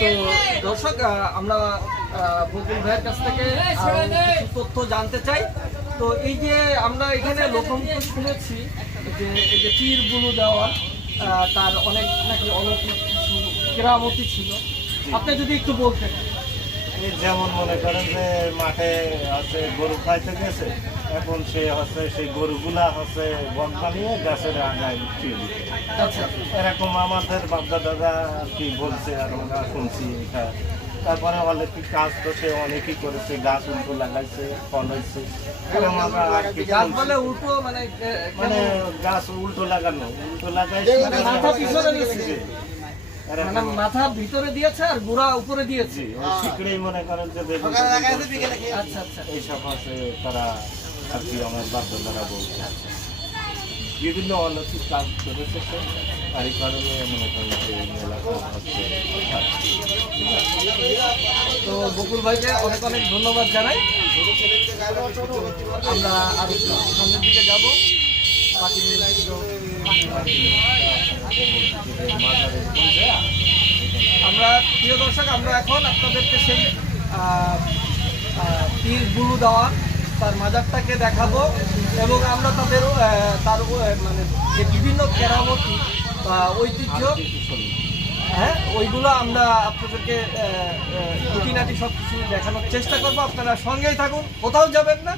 তো দর্শক আমরা বকুল ভাইয়ের কাছ থেকে আরো কিছু তথ্য জানতে চাই। তো এই যে আমরা এখানে লোকমুখে শুনেছি যে এই যে তীর বুলু দেওয়া তার অনেক নাকি অলৌকিক কিছু কেরামতি ছিল, আপনি যদি একটু বলতেন। এই যেমন মনে করেন যে মাঠে হচ্ছে গরু খাইতে গেছে, এখন সে হচ্ছে সেই গরুগুলা হচ্ছে বদলা নিয়ে গাছের আগায় উঠিয়ে দিতে। আচ্ছা, এরকম আমাদের বাপদা দাদা আর কি বলছে, আর আমরা শুনছি এটা। তারপরে অনেক কাজ তো সে অনেকই করেছে, গাছ উল্টো লাগাইছে, ফল হয়েছে। এবং আমরা আর কি গাছ শুনছি। বলে উল্টো মানে মানে গাছ উল্টো লাগানো, উল্টো লাগাই মানে মাথা পিছনে নিয়েছে। মানে মাথা ভিতরে দিয়েছে আর গোড়া উপরে দিয়েছে। শিকড়েই মনে করেন যে বেগুন আচ্ছা আচ্ছা, এইসব আছে তারা আর কি আমার বাপদাদারা বলছে। বিভিন্ন অলৌকিক কাজ করেছে সে, তারই কারণে মনে করেন যে এই মেলাটা হচ্ছে। তো বকুল ভাইকে অনেক অনেক ধন্যবাদ জানাই। আমরা আরো সামনের দিকে যাব। বাকি আমরা প্রিয় দর্শক, আমরা এখন আপনাদেরকে সেই তীর বুলু দেওয়া তার মাজারটাকে দেখাবো এবং আমরা তাদের তার মানে যে বিভিন্ন কেরামতি বা ঐতিহ্য, হ্যাঁ, ওইগুলো আমরা আপনাদেরকে খুঁটিনাটি সব কিছু দেখানোর চেষ্টা করবো। আপনারা সঙ্গেই থাকুন, কোথাও যাবেন না।